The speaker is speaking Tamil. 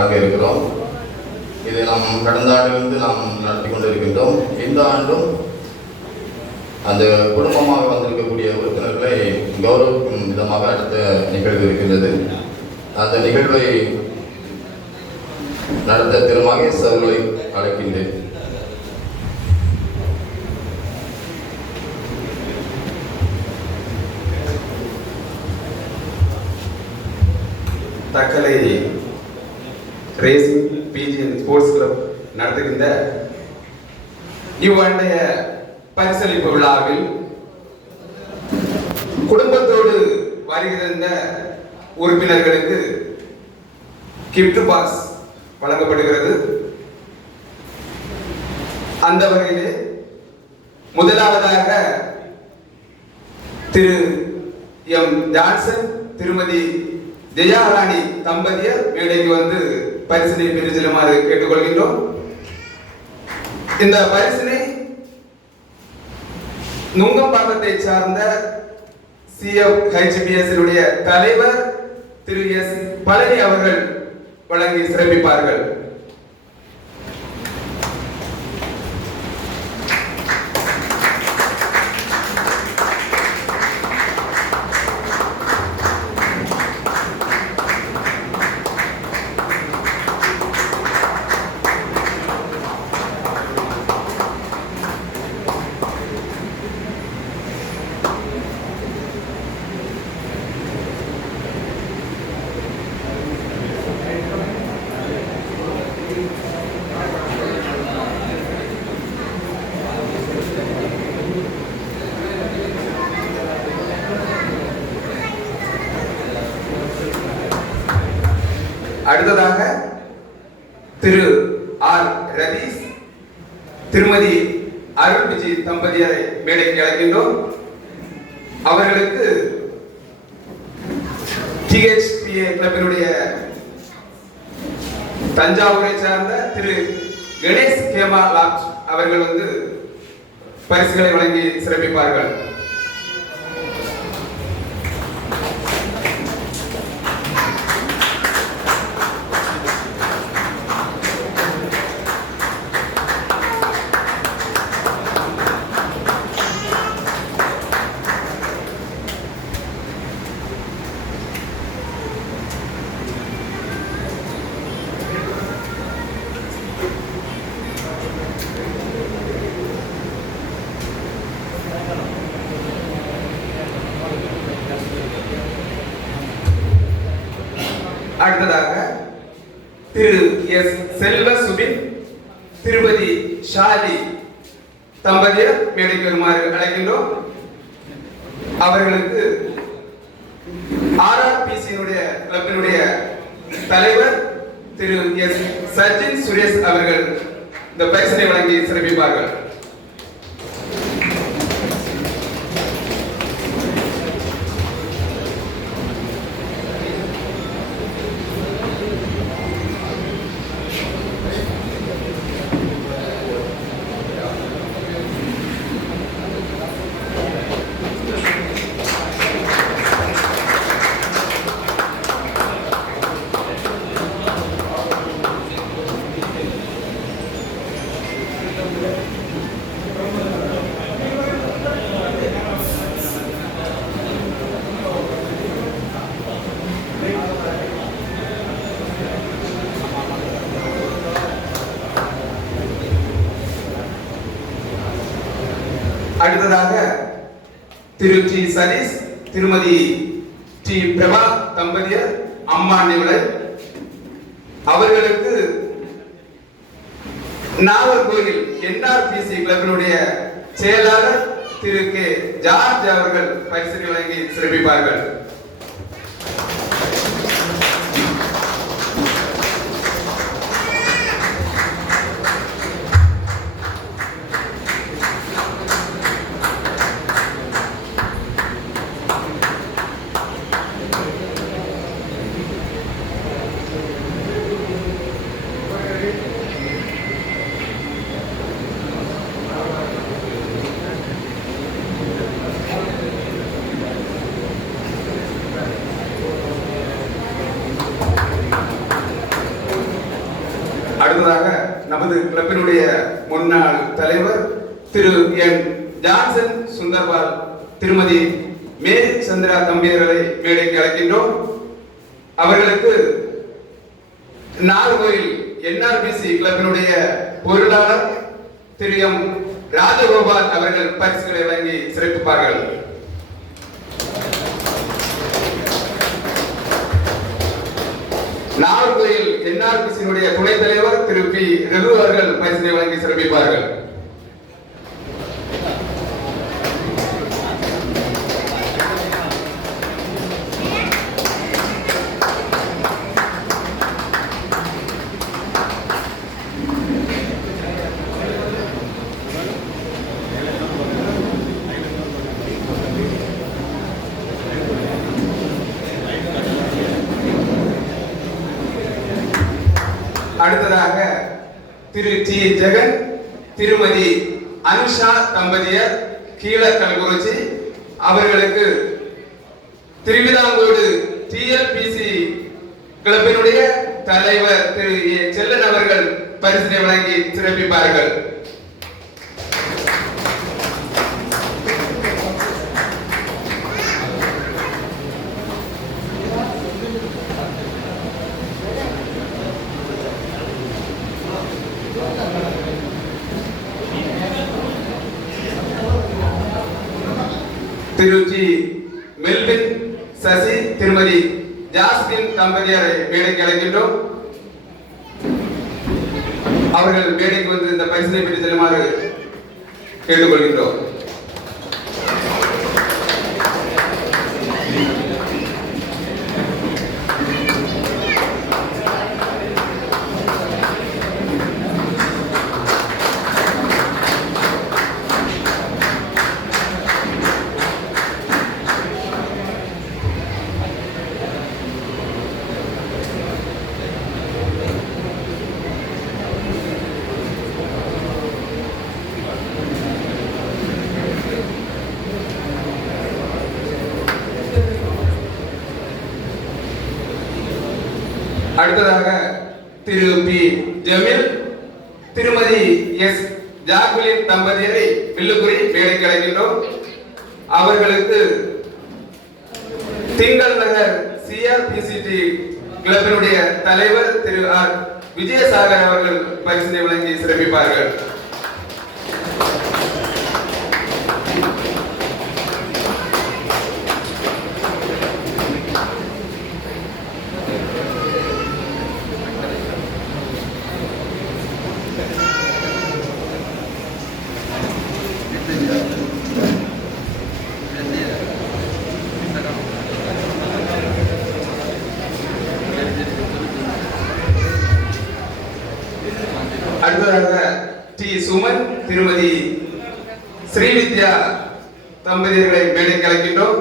வழங்க இருக்கிறோம். இதை நாம் கடந்த ஆண்டிலிருந்து நாம் நடத்தி கொண்டிருக்கின்றோம். இந்த ஆண்டும் அந்த குடும்பமாக வந்திருக்கக்கூடிய உறுப்பினர்களை கௌரவிக்கும் விதமாக அடுத்த நிகழ்வு இருக்கின்றது. அந்த நிகழ்வை நடத்த திரு மகேஷ் அவர்களை அழைக்கின்றேன். தக்கலை ரேசிங் பிஜிஎன் ஸ்போர்ட்ஸ் கிளப் நடத்துகின்ற இவ்வாண்டைய பரிசளிப்பு விழாவில் குடும்பத்தோடு வருகின்ற உறுப்பினர்களுக்கு கிஃப்ட் பாக்ஸ் வழங்கப்படுகிறது. அந்த வகையிலே முதலாவதாக திரு எம் ஜான்சன் திருமதி ஜெயாராணி தம்பதியர் மேடைக்கு வந்து பரிசினை பெற்று செல்லுமாறு கேட்டுக்கொள்கின்றோம். இந்த பரிசினை நுங்கம்பாக்கத்தை சார்ந்த CFHBS தலைவர் திரு எஸ் பழனி அவர்கள் வழங்கி சிறப்பிப்பார்கள். அடுத்ததாக திரு ஆர் ரதீஷ் திருமதி அருள் விஜய் தம்பதியரை மேடைக்கு அழைக்கின்றோம். அவர்களுக்கு THPA கிளப்பினுடைய தஞ்சாவூரை சார்ந்த திரு கணேஷ் கேமா லாட்ஜ் அவர்கள் வந்து பரிசுகளை வழங்கி சிறப்பிப்பார்கள். அடுத்ததாக திரு எஸ் செல்வ சுபின் திருமதி ஷாலி தம்பதியர் மேடைக்கு வருமாறு அழைக்கின்றோம். அவர்களுக்கு RRPC கிளப்பினுடைய தலைவர் திரு எஸ் சச்சின் சுரேஷ் அவர்கள் இந்த பரிசினை வழங்கி சிறப்பிப்பார்கள். அடுத்ததாக திரு டி சதீஷ் திருமதி டி பிரபா தம்பதியர் அம்மா நிலை அவர்களுக்கு நாகர்கோவில் NRPC கிளப்பினுடைய செயலாளர் திரு கே ஜார்ஜ் அவர்கள் பரிசு வழங்கி சிறப்பிப்பார்கள். அடுத்ததாக நமது கிளப்பினுடைய முன்னாள் தலைவர் திரு என் ஜான்சன் சுந்தர்பால் திருமதி மேரி சந்திரா தம்பியர்களை மேடைக்கு அழைக்கின்றோம். அவர்களுக்கு நாகர்கோவில் NRBC கிளப்பினுடைய பொருளாளர் திரு எம் ராஜகோபால் அவர்கள் பரிசுகளை வழங்கி சிறப்பிப்பார்கள். நாகர்கோவில் NRBC துணைத் தலைவர் திரு பி ரகு அவர்கள் பரிசுகளை வழங்கி சிறப்பிப்பார்கள். அடுத்ததாக திரு டி ஜெகன் திருமதி அனுஷா தம்பதியர் கீழக்கல்குறிச்சி அவர்களுக்கு திருவிதாங்கோடு TLPC கிளப்பினுடைய தலைவர் திரு செல்லன் அவர்கள் பரிசினை வழங்கி சிறப்பிப்பார்கள். திரு ஜி மெல்வின் சசி திருமதி ஜாஸ்மின் தம்பதியரை மேடைக்கு அழைக்கின்றோம். அவர்கள் மேடைக்கு வந்து இந்த பரிசினை பெற்று செல்லுமாறு கேட்டுக்கொள்கின்றோம். அடுத்ததாக திரு பி ஜமீல் திருமதி எஸ் ஜாகுலின் தம்பதியரை வில்லுக்குறி மேடைக்கு அழைக்கின்றோம். அவர்களுக்கு திங்கள் நகர் CRPCT கிளப்பினுடைய தலைவர் திரு ஆர் விஜயசாகர் அவர்கள் பரிசினை வழங்கி சிறப்பிப்பார்கள். அடுத்ததாக டி சுமன் திருமதி ஸ்ரீவித்யா தம்பதியர்களை மேடைக்கு அழைக்கின்றோம்.